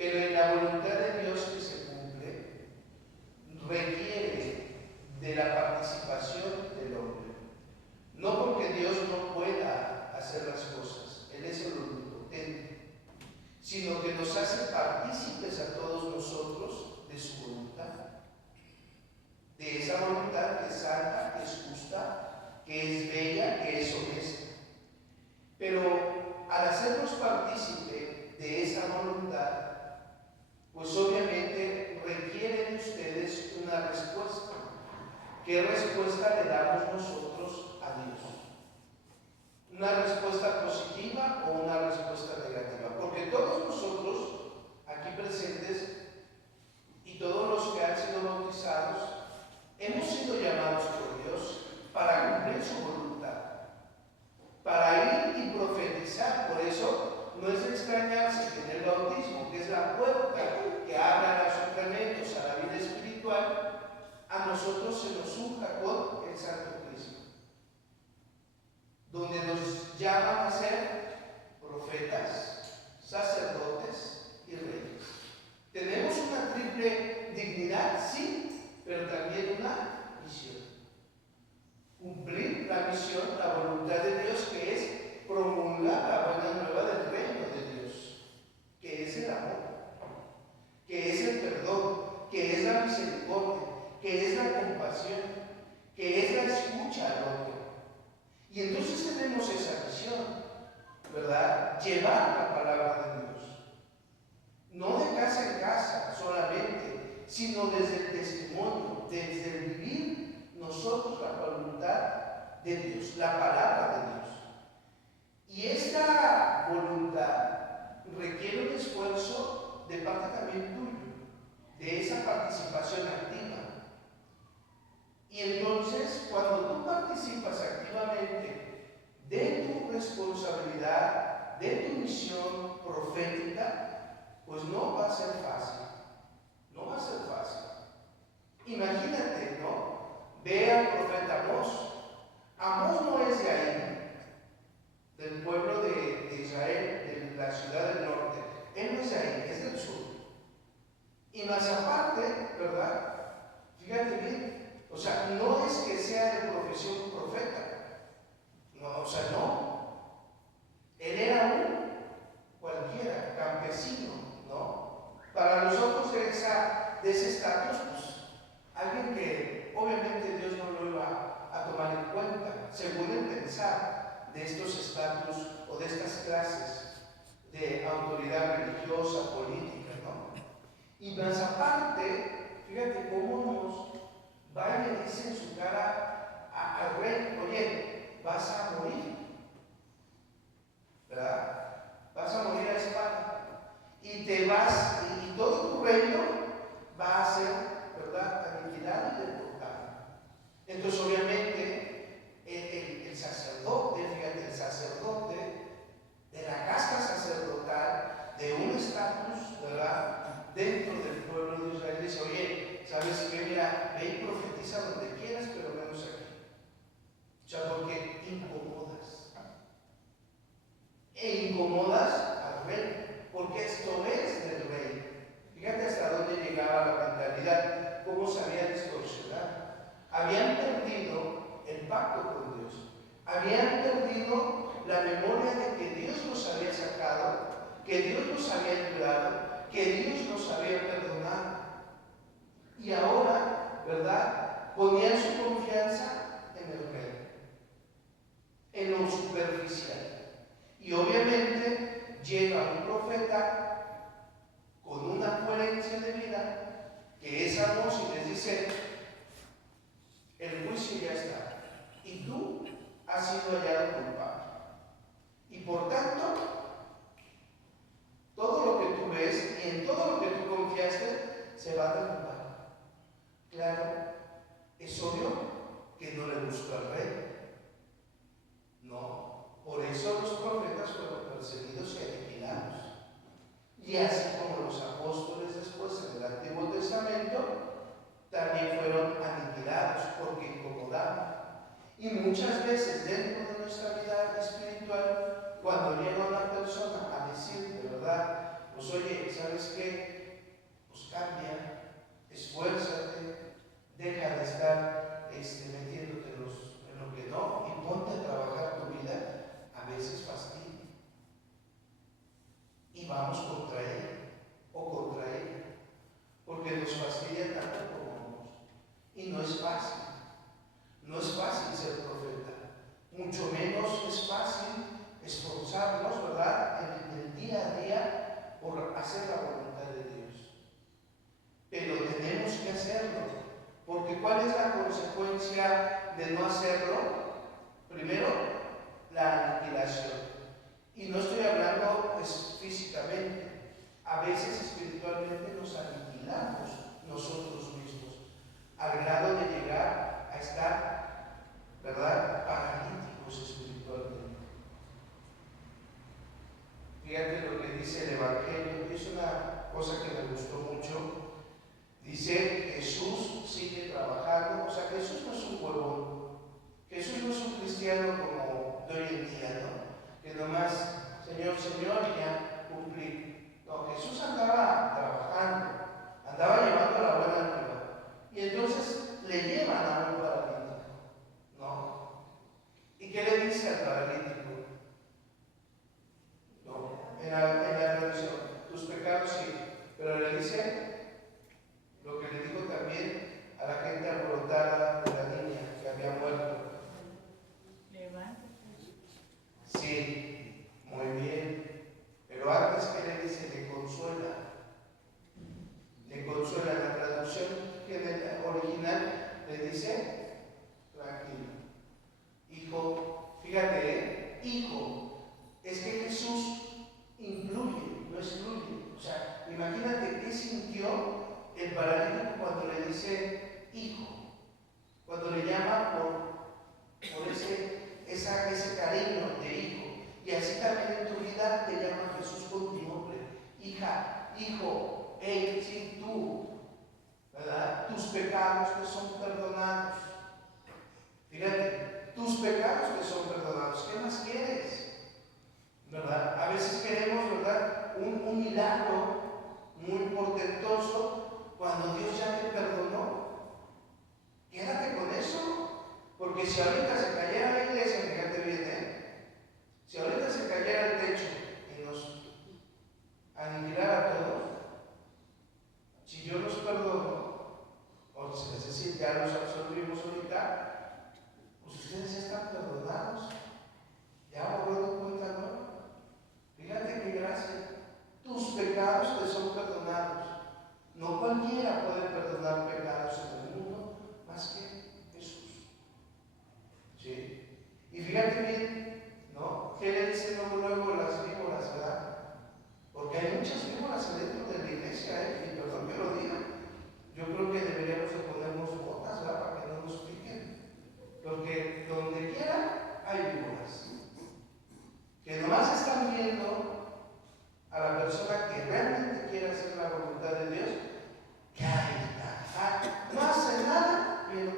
Pero en la voluntad de Dios que se cumple, requiere de la participación del hombre. No porque Dios no pueda hacer las cosas, Él es el omnipotente, sino que nos hace partícipes a todos nosotros de su voluntad. De esa voluntad que es santa, que es justa, que es bella, que es honesta. Pero al hacernos partícipe de esa voluntad, pues obviamente requieren ustedes una respuesta. ¿Qué respuesta le damos nosotros a Dios? ¿Una respuesta positiva o una respuesta negativa? Porque todos nosotros aquí presentes y todos los que han sido bautizados hemos sido llamados por Dios para cumplir su voluntad, para ir y profetizar. Por eso no es de extrañarse que en el bautismo, que es la puerta que abre a los sacramentos, a la vida espiritual, a nosotros se nos unja con el Santo Cristo, donde nos llaman a ser profetas, sacerdotes y reyes. Tenemos una triple dignidad, sí, pero también una misión. Cumplir la misión, la voluntad de Dios, que es promulgar la buena nueva del reino de Dios, que es el amor, que es el perdón, que es la misericordia, que es la compasión, que es la escucha al otro. Y entonces tenemos esa misión, ¿verdad? Llevar la palabra de Dios. No de casa en casa solamente, sino desde el testimonio, desde el vivir nosotros la voluntad de Dios, la palabra de Dios. Y esta voluntad requiere un esfuerzo de parte también tuyo, de esa participación activa. Y entonces, cuando tú participas activamente de tu responsabilidad, de tu misión profética, pues no va a ser fácil. No va a ser fácil. Imagínate, ¿no? Ve al profeta Amós. Amós no es de ahí, del pueblo de Israel, de la ciudad del norte. Él no es de ahí, es del sur. Y más aparte, ¿verdad? Fíjate bien. O sea, no es que sea de profesión profeta. No, o sea, no. Él era un cualquiera, campesino, ¿no? Para nosotros de ese estatus, pues, alguien que obviamente Dios no lo iba a tomar en cuenta, según el pensar de estos estatus o de estas clases de autoridad religiosa, política, ¿no? Y más aparte, fíjate cómo nos va y le dice en su cara al rey: oye, vas a morir, ¿verdad? Vas a morir a espada y te vas, y todo tu reino va a ser, ¿verdad?, aniquilado y deportado. Entonces obviamente el sacerdote, fíjate, el sacerdote de la casta sacerdotal, de un estatus, ¿verdad?, dentro del pueblo de Israel, dice: oye, ¿sabes qué? Mira, ve y profetiza donde quieras, pero menos aquí. O sea, porque incomodas. E incomodas al rey, porque esto es del rey. Fíjate hasta dónde llegaba la mentalidad, cómo se había distorsionado. Habían perdido el pacto con Dios. Habían perdido la memoria de que Dios los había sacado, que Dios los había librado, que Dios nos había perdonado. Y ahora, ¿verdad?, ponían su confianza en el rey, en lo superficial. Y obviamente llega un profeta con una coherencia de vida, que es Amós, y les dice: el juicio ya está, y tú has sido hallado culpable. Y por tanto, todo lo que tú ves y en todo lo que tú confiaste se va a derrumbar. Claro, es obvio que no le gustó al rey. No, por eso los profetas fueron perseguidos y aniquilados. Y así como los apóstoles después en el Antiguo Testamento también fueron aniquilados porque incomodaban. Y muchas veces dentro de nuestra vida espiritual, cuando llega una persona a decir de verdad: pues oye, ¿sabes qué? espiritualmente nos aniquilamos nosotros mismos, al grado de llegar a estar, ¿verdad?, paralíticos espiritualmente. Fíjate lo que dice el Evangelio, es una cosa que me gustó mucho. Dice, Jesús sigue trabajando, o sea, Jesús no es un huevón, Jesús no es un cristiano como de hoy en día, ¿no? Que nomás, Señor, Señor, y ya cumplí. No, Jesús andaba trabajando, andaba llevando la buena nueva. Y entonces le llevan a un paralítico, ¿no? ¿Y qué le dice al paralítico? No, en la traducción, tus pecados sí, pero le dice lo que le dijo también a la gente alborotada de la niña que había muerto. Sí, muy bien. Pero antes que le dice, le consuela. Le consuela. La traducción que en el original le dice, tranquilo. Hijo, fíjate, hijo, es que Jesús incluye, no excluye. O sea, imagínate qué sintió el paralítico cuando le dice hijo, cuando le llama por ese cariño de hijo. Y así también en tu vida te llama Jesús con tu nombre, hija, hijo, hey, sí, tú, ¿verdad? Tus pecados te son perdonados. Fíjate, tus pecados te son perdonados. ¿Qué más quieres? ¿Verdad? A veces queremos, ¿verdad?, un milagro muy portentoso cuando Dios ya te perdonó. Quédate con eso, porque si ahorita se cayera la iglesia, fíjate bien, si ahorita se cayera el techo y nos aniquilara a todos, si yo los perdono, o es decir, ya los absolvimos ahorita, pues ustedes ya están perdonados, ya borró de cuenta, ¿no? Fíjate qué gracia, tus pecados te son perdonados. No cualquiera puede perdonar pecados en el mundo más que Jesús. ¿Sí? Y fíjate bien, ¿no? ¿Qué le dicen luego las víboras, verdad? Porque hay muchas víboras dentro de la iglesia, y perdón que lo diga. Yo creo que deberíamos de ponernos botas, ¿verdad?, para que no nos piquen. Porque donde quiera hay víboras. Que nomás están viendo a la persona que realmente quiere hacer la voluntad de Dios, que ahí está. No hace nada, pero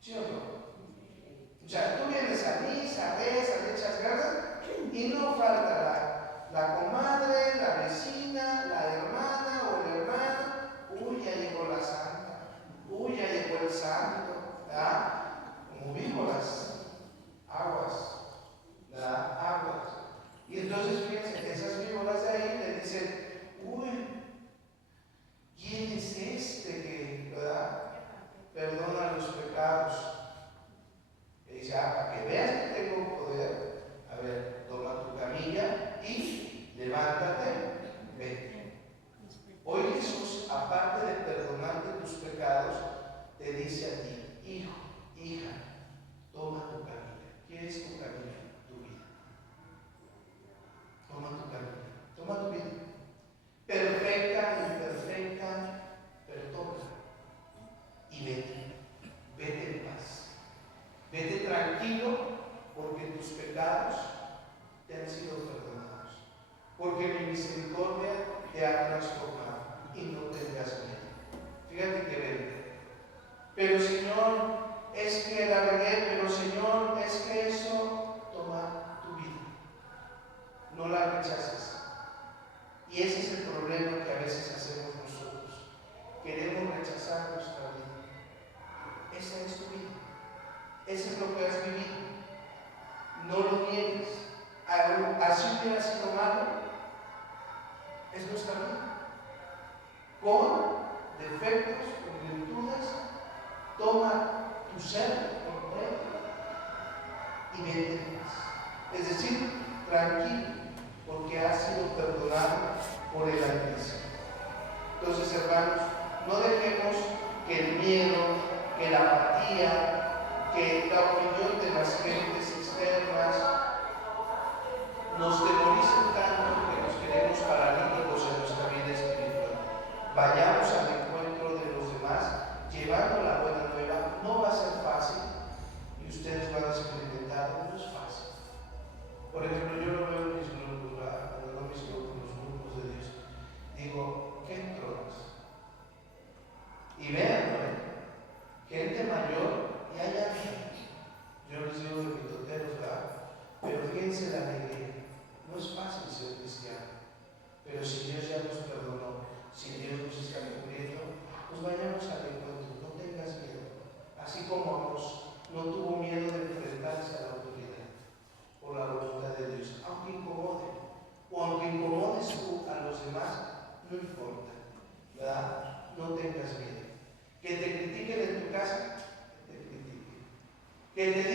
¿sí o no? O sea, tú vienes a misa, rezas, le echas ganas, y no falta la comadre, la vecina, la hermana o el hermano. Uy, ya llegó la santa. Uy, ya llegó el santo. ¿Verdad? Como víboras. Aguas. ¿Verdad? Aguas. Y entonces, fíjense, esas víboras de ahí le dicen, uy, ¿quién es este que, ¿verdad?, perdona los pecados? Y dice, para que veas que tengo poder, a ver, toma tu camilla y levántate, vete. Hoy Jesús, aparte de perdonarte tus pecados, te dice a ti, hijo, hija, toma tu camilla. ¿Qué es tu camilla? Tu vida. Toma tu camilla, toma tu vida. Perfecta, imperfecta, pero toma. Y vete en paz. Vete tranquilo, porque tus pecados te han sido perdonados. Porque mi misericordia te ha transformado. Y no tengas miedo. Fíjate que vete. Pero Señor, es que la regué, pero Señor, es que eso, toma tu vida. No la rechaces. Y ese es el problema que a veces hacemos nosotros. Queremos rechazar nuestra vida. Esa es tu vida. Eso es lo que has vivido. No lo niegues. Así hubiera sido malo. Es nuestra vida. Con defectos, con virtudes, toma tu ser completo y vete en paz. Es decir, tranquilo, porque has sido perdonado por el Altísimo. Entonces, hermanos, no dejemos que el miedo, que la apatía, que la opinión de las gentes externas nos demoricen tanto vayamos al encuentro de los demás, llevando la buena nueva. No va a ser fácil y ustedes van a experimentar, no es fácil. Por ejemplo, yo lo veo en mis grupos, cuando veo mis grupos, los grupos de Dios, digo, qué tronas. Y vean, gente mayor y hay alguien. Yo les digo de mitoteros, ¿verdad? Pero fíjense la alegría. No es fácil ser cristiano, pero si Dios ya nos perdonó, si Dios nos está cubriendo, pues vayamos al encuentro, no tengas miedo. Así como Amós no tuvo miedo de enfrentarse a la autoridad por la voluntad de Dios, aunque incomode, o aunque incomodes tú a los demás, no importa, ¿verdad? No tengas miedo. Que te critiquen en tu casa, que te critiquen. Que te